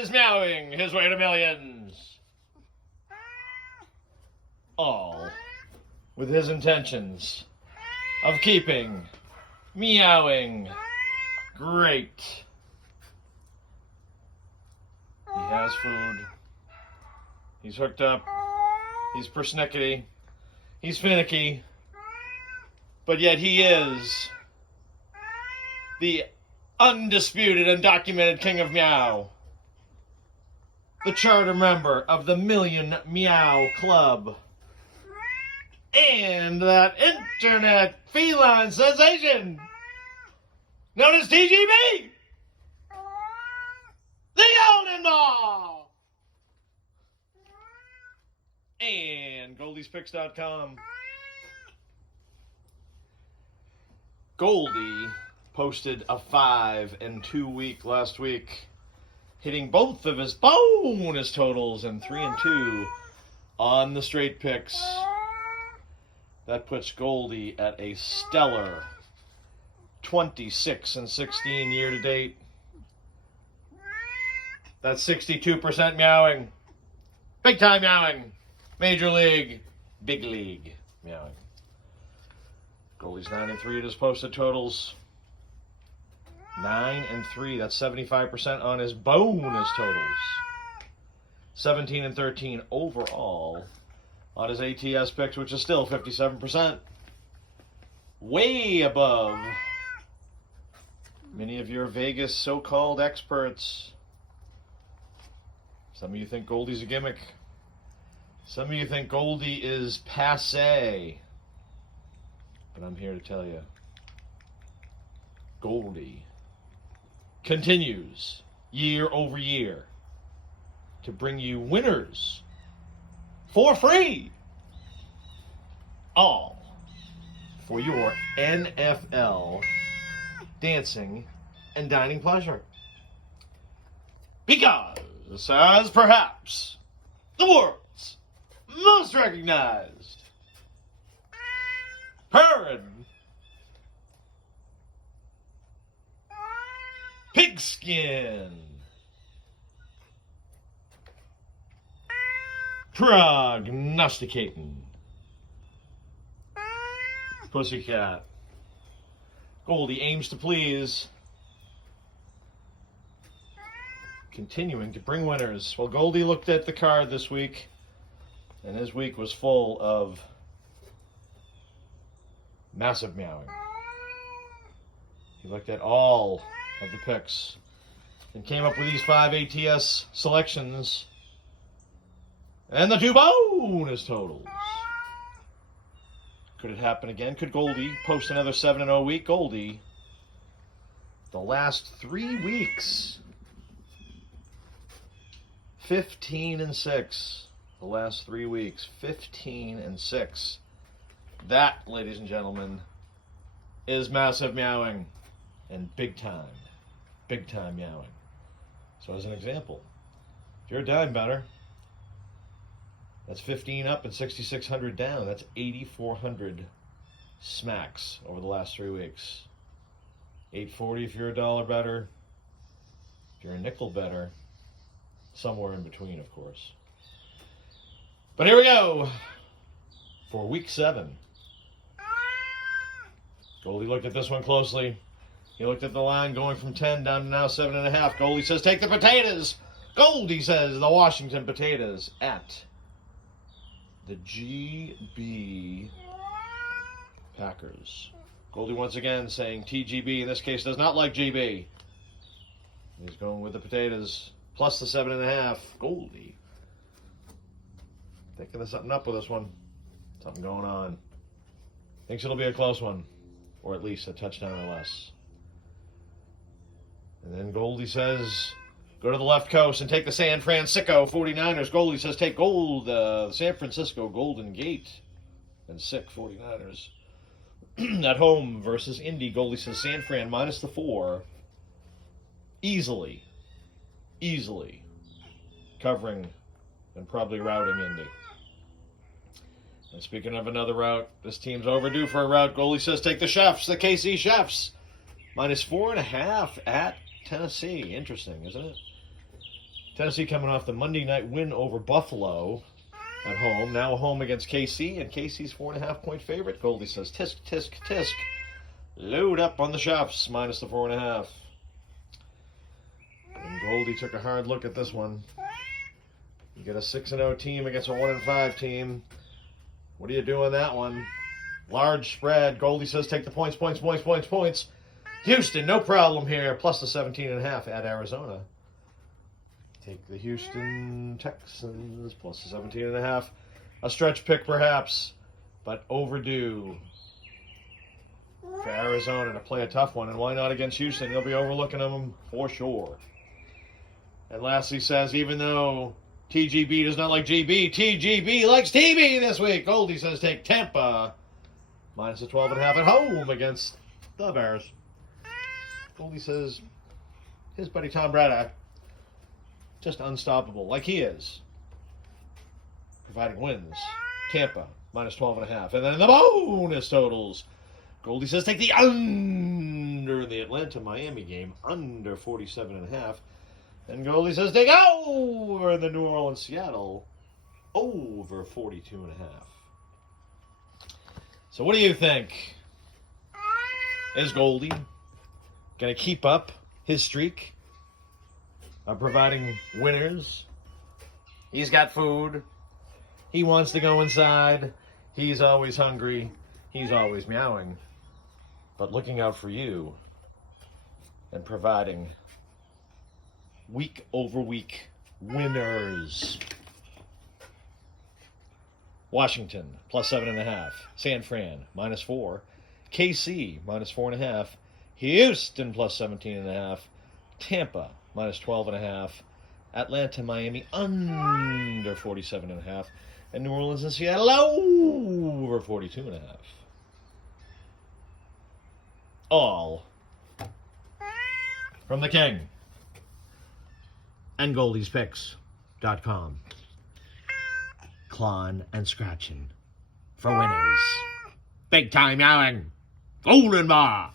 is meowing his way to millions. All with his intentions of keeping meowing great. He has food. He's hooked up. He's persnickety. He's finicky. But yet he is the undisputed, undocumented king of meow. The charter member of the Million Meow Club. And that internet feline sensation known as TGB. The Golden Ball. And GoldiesPicks.com. Goldie posted a 5-2 week last week, hitting both of his bonus totals and 3-2 on the straight picks. That puts Goldie at a stellar 26-16 year to date. That's 62% meowing. Big time meowing. Major league, big league meowing. Goldie's 9-3 at his posted totals. 9-3. That's 75% on his bonus totals. 17-13 overall on his ATS picks, which is still 57%. Way above many of your Vegas so-called experts. Some of you think Goldie's a gimmick. Some of you think Goldie is passé. But I'm here to tell you, Goldie continues year over year to bring you winners for free. All for your NFL dancing and dining pleasure. Because, as perhaps the world's most recognized PURRIN Pigskin Prognosticatin Pussycat. Goldie aims to please, continuing to bring winners. Well, Goldie looked at the card this week, and his week was full of massive meowing. He looked at all of the picks and came up with these 5 ATS selections and the 2 bonus totals. Could it happen again? Could Goldie post another 7-0 week? Goldie, the last 3 weeks, 15-6. The last 3 weeks, 15-6. That, ladies and gentlemen, is massive meowing and big time meowing. So as an example, if you're a dime better, that's 15 up and 6,600 down. That's 8,400 smacks over the last 3 weeks. 840 if you're a dollar better. If you're a nickel better, somewhere in between, of course. But here we go for week 7. Goldie looked at this one closely. He looked at the line going from 10 down to now 7.5. Goldie says, take the potatoes. Goldie says, the Washington potatoes at the GB Packers. Goldie once again saying TGB in this case does not like GB. He's going with the potatoes plus the 7.5. Goldie thinking there's something up with this one. Something going on. Thinks it'll be a close one, or at least a touchdown or less. And then Goldie says, go to the left coast and take the San Francisco 49ers. Goldie says, take San Francisco Golden Gate and sick 49ers. At home versus Indy. Goldie says, San Fran minus the 4. Easily covering and probably routing Indy. And speaking of another route, this team's overdue for a route. Goldie says, take the Chefs, the KC Chefs. minus 4.5 at Tennessee. Interesting, isn't it? Tennessee coming off the Monday night win over Buffalo at home. Now home against KC, and KC's 4.5-point favorite. Goldie says, tisk, tisk, tisk. Load up on the shops, minus the 4.5. And Goldie took a hard look at this one. You get a 6-0 team against a 1-5 team. What do you do on that one? Large spread. Goldie says take the points, points, points, points, points. Houston, no problem here. Plus the 17.5 at Arizona. Take the Houston Texans plus the 17.5. A stretch pick perhaps, but overdue for Arizona to play a tough one. And why not against Houston? They'll be overlooking them for sure. And lastly says, even though TGB does not like GB, TGB likes TB this week. Goldie says take Tampa minus the 12.5 at home against the Bears. Goldie says his buddy Tom Braddock just unstoppable, like he is, providing wins. Tampa minus 12.5. And then the bonus totals. Goldie says take the under the Atlanta-Miami game, under 47.5. And Goldie says take over the New Orleans-Seattle, over 42.5. So what do you think? Is Goldie going to keep up his streak of providing winners? He's got food. He wants to go inside. He's always hungry. He's always meowing. But looking out for you and providing week over week winners. Washington plus 7.5. San Fran minus 4. KC minus 4.5. Houston plus 17.5. Tampa minus 12.5. Atlanta, Miami under 47.5. And New Orleans and Seattle over 42.5. All from the King and GoldiesPicks.com. Clawing and scratching for winners. Big time meowing. Golden bar.